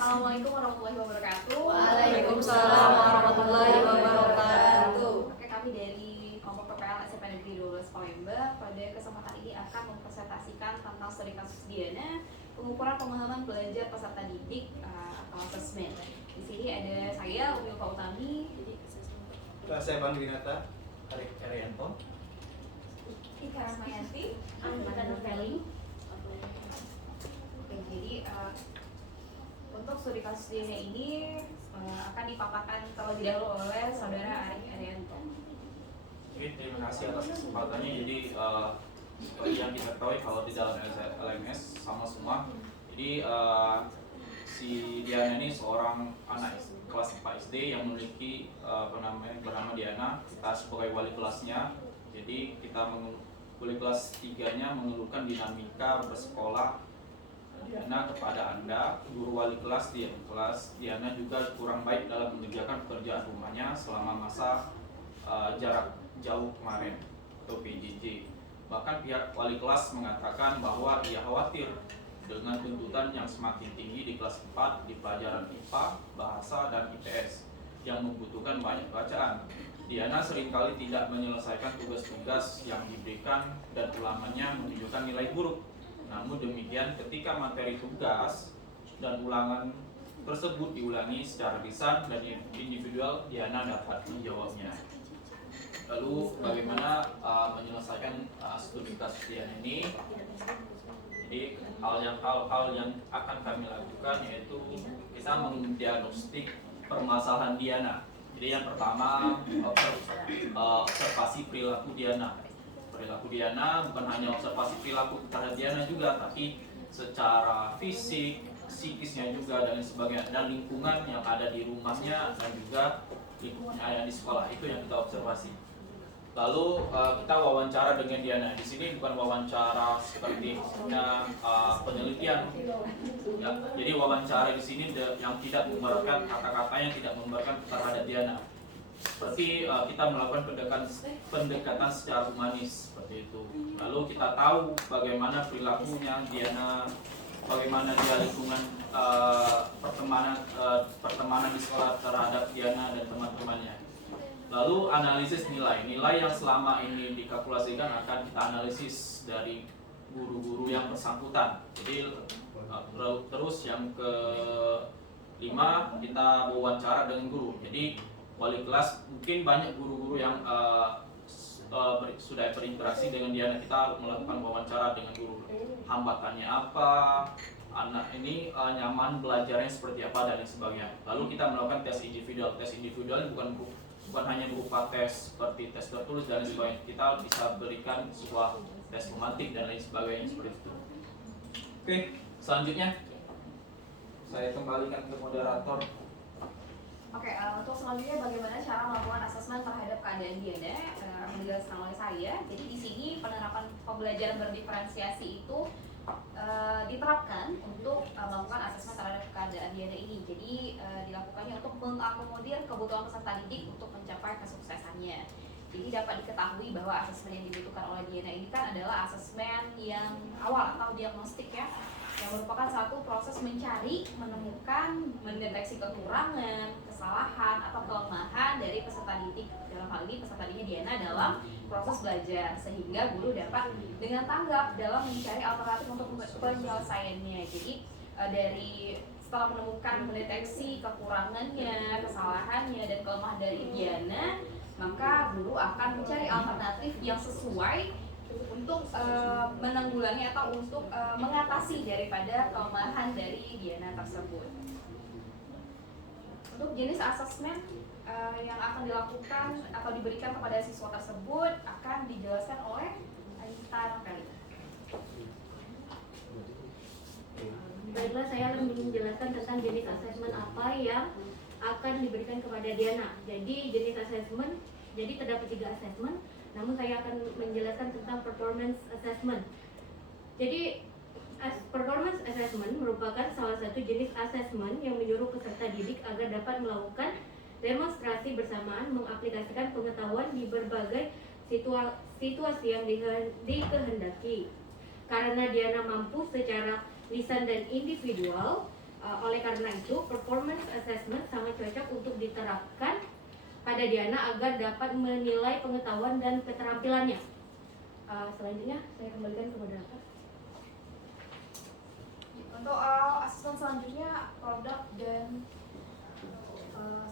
Assalamualaikum warahmatullahi wabarakatuh. Waalaikumsalam warahmatullahi wabarakatuh. Oke, kami dari kelompok PPL SMP Negeri 12 Palembang pada kesempatan ini akan mempresentasikan tentang studi kasus Diana, pengukuran pemahaman belajar peserta didik atau asesmen. Di sini ada saya Umi Ulfa Utami, Saya Pandu Winata, Arik Arianto, Ika Rahmayanti, Ahmad Nurfeli. Oke, jadi untuk studi kasus Diana ini akan dipaparkan terlebih dahulu oleh saudara Arik Arianto. Oke, terima kasih atas kesempatannya. Jadi seperti yang kita ketahui kalau di dalam LMS sama semua. Jadi si Diana ini seorang anak kelas 4 SD yang memiliki bernama Diana. Kita sebagai wali kelasnya. Jadi kita wali kelas 3-nya mengeluhkan dinamika bersekolah Diana kepada Anda, guru wali kelas Diana juga kurang baik dalam mengerjakan pekerjaan rumahnya selama masa jarak jauh kemarin atau PJJ. Bahkan pihak wali kelas mengatakan bahwa ia khawatir dengan tuntutan yang semakin tinggi di kelas 4 di pelajaran IPA, Bahasa, dan IPS yang membutuhkan banyak bacaan. Diana seringkali tidak menyelesaikan tugas-tugas yang diberikan dan ulangannya menunjukkan nilai buruk. Namun demikian, ketika materi tugas dan ulangan tersebut diulangi secara lisan dan individual, Diana dapat menjawabnya. Lalu bagaimana menyelesaikan studi kasus Diana ini? Jadi hal-hal yang akan kami lakukan yaitu kita mendiagnostik permasalahan Diana. Jadi yang pertama observasi perilaku Diana. Perilaku Diana bukan hanya observasi perilaku terhadap Diana juga, tapi secara fisik, psikisnya juga dan sebagainya, dan lingkungan yang ada di rumahnya dan juga lingkungan yang ada di sekolah itu yang kita observasi. Lalu kita wawancara dengan Diana. Di sini bukan wawancara seperti penelitian, ya. Jadi wawancara di sini yang tidak membaratkan kata-katanya, tidak membaratkan terhadap Diana. Seperti kita melakukan pendekatan secara humanis seperti itu. Lalu kita tahu bagaimana perilakunya Diana, bagaimana dia lingkungan pertemanan di sekolah terhadap Diana dan teman-temannya. Lalu analisis nilai yang selama ini dikalkulasikan akan kita analisis dari guru-guru yang bersangkutan. Jadi terus yang kelima kita wawancara dengan guru. Jadi wali kelas mungkin banyak guru-guru yang sudah berinteraksi dengan Diana. Kita melakukan wawancara dengan guru, hambatannya apa, anak ini nyaman belajarnya seperti apa dan lain sebagainya. Lalu kita melakukan tes individual. Tes individual bukan hanya berupa tes seperti tes tertulis dan lain sebagainya. Kita bisa berikan sebuah tes romantik dan lain sebagainya seperti itu. Oke, selanjutnya saya kembalikan ke moderator. Oke, untuk selanjutnya bagaimana cara melakukan asesmen terhadap keadaan Diana akan dijelaskan oleh saya. Jadi di sini penerapan pembelajaran berdiferensiasi itu diterapkan untuk melakukan asesmen terhadap keadaan Diana ini. Jadi dilakukannya untuk mengakomodir kebutuhan peserta didik untuk mencapai kesuksesannya. Jadi dapat diketahui bahwa asesmen yang dibutuhkan oleh Diana ini kan adalah asesmen yang awal atau diagnostik ya, yang merupakan satu proses mencari, menemukan, mendeteksi kekurangan, kesalahan atau kelemahan dari peserta didik. Dalam hal ini peserta didik Diana dalam proses belajar, sehingga guru dapat dengan tanggap dalam mencari alternatif untuk penyelesaiannya. Jadi dari setelah menemukan, mendeteksi kekurangannya, kesalahannya dan kelemahan dari Diana, maka guru akan mencari alternatif yang sesuai untuk menanggulangi atau untuk mengatasi daripada kelemahan dari Diana tersebut. Untuk jenis asesmen yang akan dilakukan atau diberikan kepada siswa tersebut akan dijelaskan oleh Anita Nurfeli. Baiklah, saya akan menjelaskan tentang jenis asesmen apa yang akan diberikan kepada Diana. Jadi jenis asesmen, jadi terdapat 3 asesmen. Namun saya akan menjelaskan tentang performance assessment. Jadi performance assessment merupakan salah satu jenis asesmen yang menyuruh peserta didik agar dapat melakukan demonstrasi bersamaan mengaplikasikan pengetahuan di berbagai situasi yang dikehendaki. Karena Diana mampu secara lisan dan individual, Oleh karena itu, performance assessment sangat cocok untuk diterapkan pada Diana agar dapat menilai pengetahuan dan keterampilannya. Selanjutnya saya kembalikan kepada Bapak. Untuk asesmen selanjutnya produk dan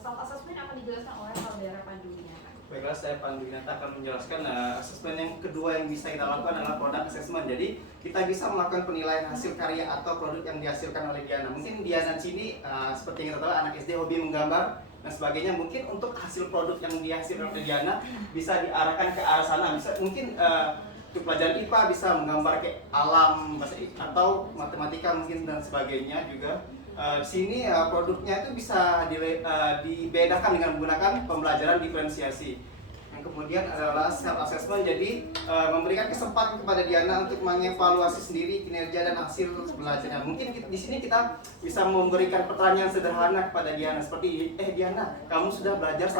self assessment akan dijelaskan oleh saudara Pandu Winata. Baiklah, saya Pandu Winata akan menjelaskan asesmen yang kedua yang bisa kita lakukan adalah product assessment. Jadi kita bisa melakukan penilaian hasil karya atau produk yang dihasilkan oleh Diana. Mungkin Diana di sini seperti yang kita tahu anak SD hobi menggambar dan sebagainya. Mungkin untuk hasil produk yang dihasilkan oleh Diana bisa diarahkan ke arah sana. Bisa mungkin untuk pelajaran IPA bisa menggambar kayak alam, atau matematika mungkin dan sebagainya juga. Di sini produknya itu bisa dibedakan dengan menggunakan pembelajaran diferensiasi. Yang kemudian adalah self assessment, jadi memberikan kesempatan kepada Diana untuk mengevaluasi sendiri kinerja dan hasil belajarnya. Mungkin di sini kita bisa memberikan pertanyaan sederhana kepada Diana seperti, Diana, kamu sudah belajar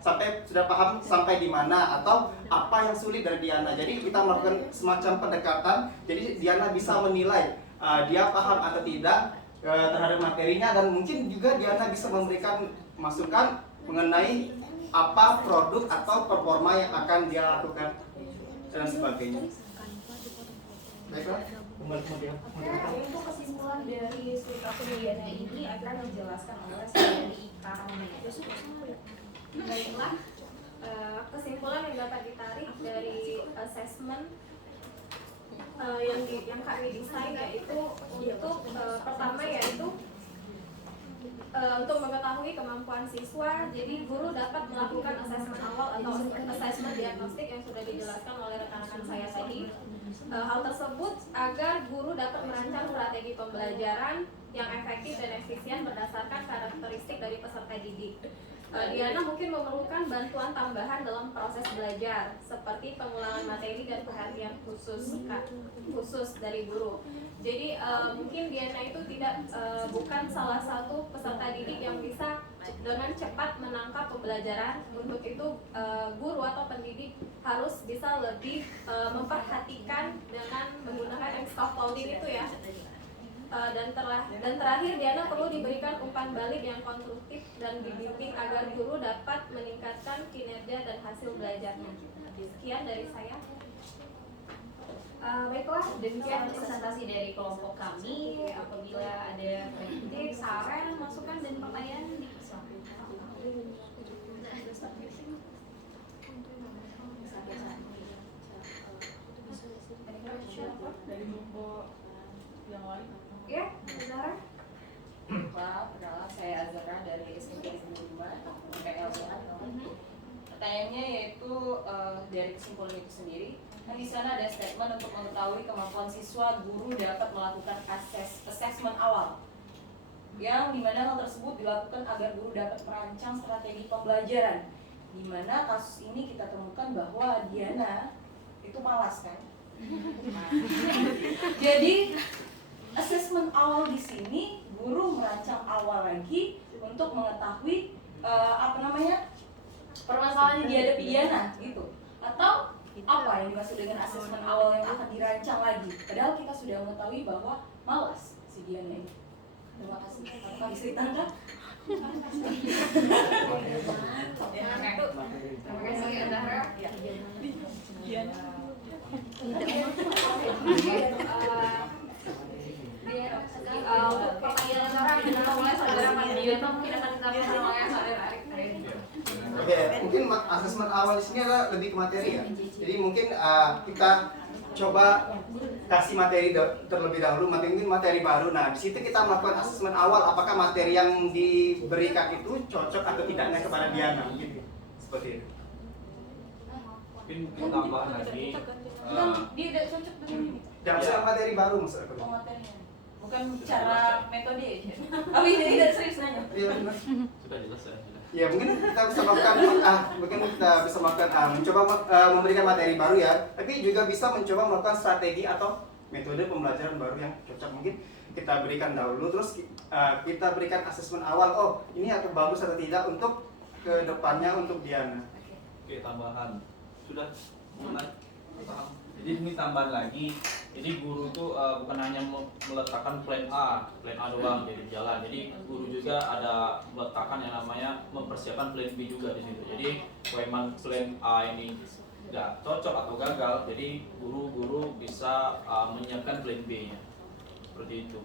sampai sudah paham sampai di mana, atau apa yang sulit dari Diana. Jadi kita melakukan semacam pendekatan, jadi Diana bisa menilai dia paham atau tidak terhadap materinya, dan mungkin juga Diana bisa memberikan masukan mengenai apa produk atau performa yang akan dia lakukan dan sebagainya. Baiklah, kembali kemudian. Oke, untuk kesimpulan dari studi Diana ini akan dijelaskan oleh saudari Ika. Baiklah, kesimpulan yang dapat ditarik dari assessment yang kami desain yaitu untuk pertama yaitu untuk mengetahui kemampuan siswa, jadi guru dapat melakukan asesmen awal atau asesmen diagnostik yang sudah dijelaskan oleh rekan-rekan saya tadi. Hal tersebut agar guru dapat merancang strategi pembelajaran yang efektif dan efisien berdasarkan karakteristik dari peserta didik. Diana mungkin memerlukan bantuan tambahan dalam proses belajar seperti pengulangan materi dan perhatian khusus dari guru. Jadi mungkin Diana itu bukan salah satu peserta didik yang bisa dengan cepat menangkap pembelajaran. Untuk itu guru atau pendidik harus bisa lebih memperhatikan dengan menggunakan scaffolding itu ya. Dan terakhir Diana perlu diberikan umpan balik yang konstruktif dan dibimbing agar guru dapat meningkatkan kinerja dan hasil belajarnya. Sekian dari saya. Baiklah, demikian presentasi dari kelompok kami. Apabila ada kritik, saran, masukan, dan pertanyaan, dari kelompok yang lain. ya, Zara. Perkenalkan, saya Azara dari SMP 2 PLBA. Pertanyaannya yaitu dari kesimpulan itu sendiri, kan di sana ada statement untuk mengetahui kemampuan siswa, guru dapat melakukan assessment awal, yang dimana hal tersebut dilakukan agar guru dapat merancang strategi pembelajaran. Dimana kasus ini kita temukan bahwa Diana itu malas kan. Jadi assessment awal di sini guru merancang awal lagi untuk mengetahui permasalahan yang dihadapi Diana gitu, atau apa yang dimaksud dengan assessment awal yang akan dirancang lagi, padahal kita sudah mengetahui bahwa malas si Diana ini. Terima kasih. Apakah bisa ditangkap? Terima kasih Zara. Untuk pertanyaan Zara kita mulai saudara Pandu, mungkin akan kita mulai oleh saudara Arik. Oke, mungkin asesmen awal di sini adalah lebih ke materi ya. Jadi mungkin kita coba kasih materi terlebih dahulu, mungkin materi baru. Nah, di situ kita melakukan asesmen awal apakah materi yang diberikan itu cocok atau tidaknya kepada Diana, gitu. Seperti itu. Mungkin tambahan lagi. Dia udah cocok dengan ini. Dan misalnya materi baru maksudnya. Materinya, bukan cara metode ya. Oh ini tidak serius nanya. Iya benar. Sudah jelas ya. Ya mungkin kita bisa melakukan mencoba memberikan materi baru ya, tapi juga bisa mencoba melakukan strategi atau metode pembelajaran baru yang cocok. Mungkin kita berikan dahulu, terus kita berikan asesmen awal, oh ini atau bagus atau tidak untuk ke depannya untuk Diana. Oke, tambahan sudah mulai paham. Jadi ini tambahan lagi Jadi guru tuh bukan hanya meletakkan plan A doang jadi jalan. Jadi guru juga ada meletakkan yang namanya mempersiapkan plan B juga di situ. Jadi kalau memang plan A ini nggak cocok atau gagal, jadi guru bisa menyiapkan plan B-nya. Seperti itu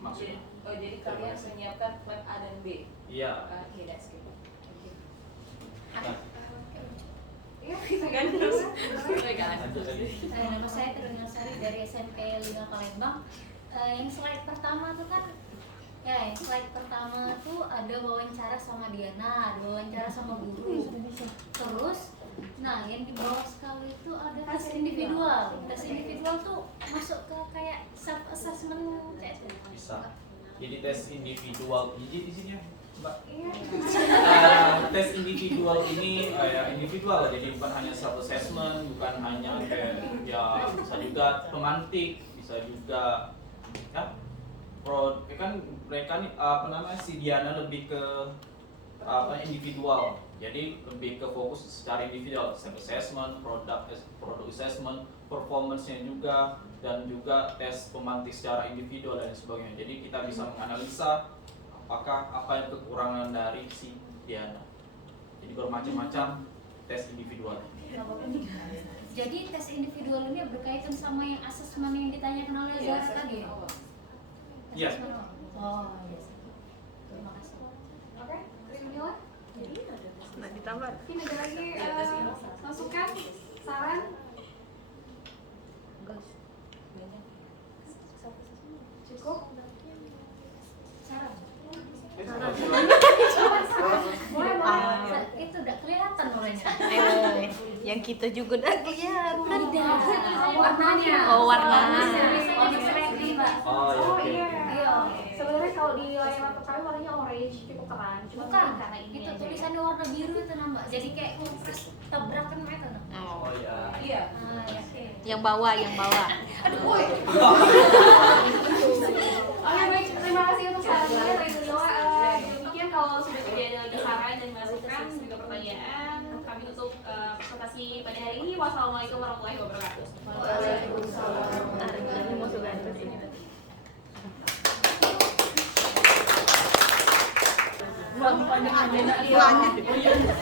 maksudnya. Jadi kalian menyiapkan plan A dan B. Iya. Oke, that's good. Nah, Iya, kita kan terus. lanjut lagi. Nama saya Trina Sari dari SMP 5 Palembang. Yang slide pertama tuh kan, ya yang slide pertama tuh ada wawancara sama Diana, ada wawancara sama guru. Terus, nah yang di bawah sekali itu ada tes individual. Tes individual tuh masuk ke kayak self assessment kayak Bisa. Jadi tes individual biji di sini ya, Mbak. Iya. Tes individual ini individual, jadi bukan hanya self assessment, bukan hanya kayak ya bisa juga pemantik, bisa juga ya kan mereka nih si Diana lebih ke individual, jadi lebih ke fokus secara individual, self assessment, product assessment, performance-nya juga, dan juga tes pemantik secara individual dan sebagainya. Jadi kita bisa menganalisa apa yang kekurangan dari si Diana. Jadi bermacam-macam tes individual. Jadi tes individual ini berkaitan sama yang asesmen yang ditanyakan oleh Zara tadi ya? Iya. Asesmen. Oh, iya. Terima kasih. Oke, Trimila. Nah, ditambah. Mungkin ada lagi masukan, saran? Cukup? Saran. Boleh, boleh. Itu udah kelihatan mulainya. Yang kita juga udah kelihatan. Warnanya. Oh, warnanya. Oh, di slide nih, Pak. Oh, ya, Oh oke. iya. Iya. Sebenarnya kalau di layar laptop kami warnanya orange, cukup terang. Cuma Bukan, karena ini itu aja. tulisannya warna biru itu nambah. Jadi kayak pas tabrakan mereka tuh. Oh ya. Iya. Ah, ya. Yang bawah. Aduh, woi. Oke, baik. Terima kasih untuk sarannya, Teh Nila. Demikian kalau sudah tidak ada lagi saran dan masukan juga pertanyaan, kami tutup presentasi pada hari ini. Wassalamualaikum warahmatullahi wabarakatuh. Lanjut.